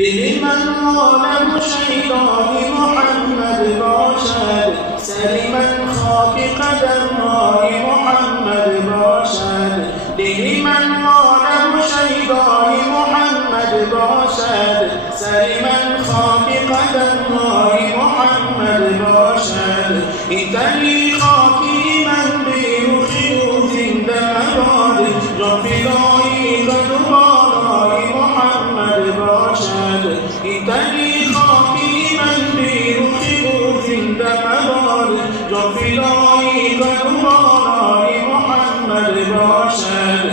لمن عالم شیدای محمد باشد، سلیمن خاک قدمهای محمد باشد. لمن عالم شیدای محمد باشد، سلیمن خاک قدمهای محمد باشد. این تنی خاکی من بیروخی و زنده مباد، جان فدایی قد و بالای محمد باشد. این تنی خاکی من بیروخی و زنده مباد، جان فدایی قد و بالای محمد باشد.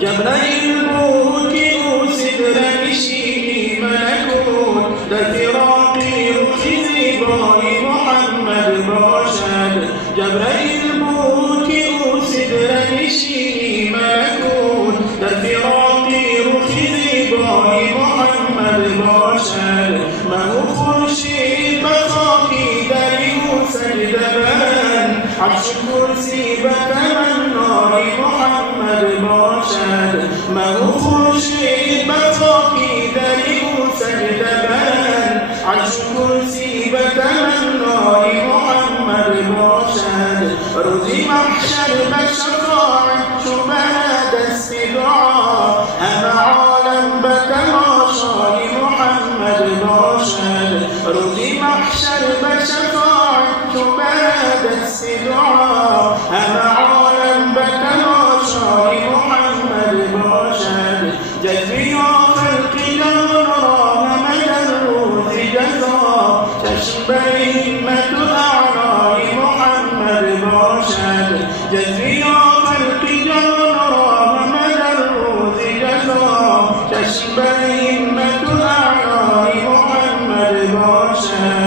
جبرائیل بود که او صدر نشینی ملکوت، در فراقی روحی زیبای محمد باشد. جبرائیل بود که او صدر نشینی ملکوت، در فراقی روحی زیبای محمد باشد. مه خورشید به خاکی در او سجده بند، عرش کرسی به تمنای محمد باشد. مه خورشید به خاکی در او سجده بند، عرش کرسی به تمنای محمد باشد. روزی محشر به شفاعت چو بر دست دعا، همه عالم به تماشای محمد باشد. روزی محشر به شفاعت چو بر دست دعا، همه عالم به تماشای محمد باشد. جزوی خلق جان را همه در روز جزا، چشم بر همت و اعلای محمد باشد. جزوی خلق جان را همه در روز جزا، چشم بر همت و اعلای محمد باشد.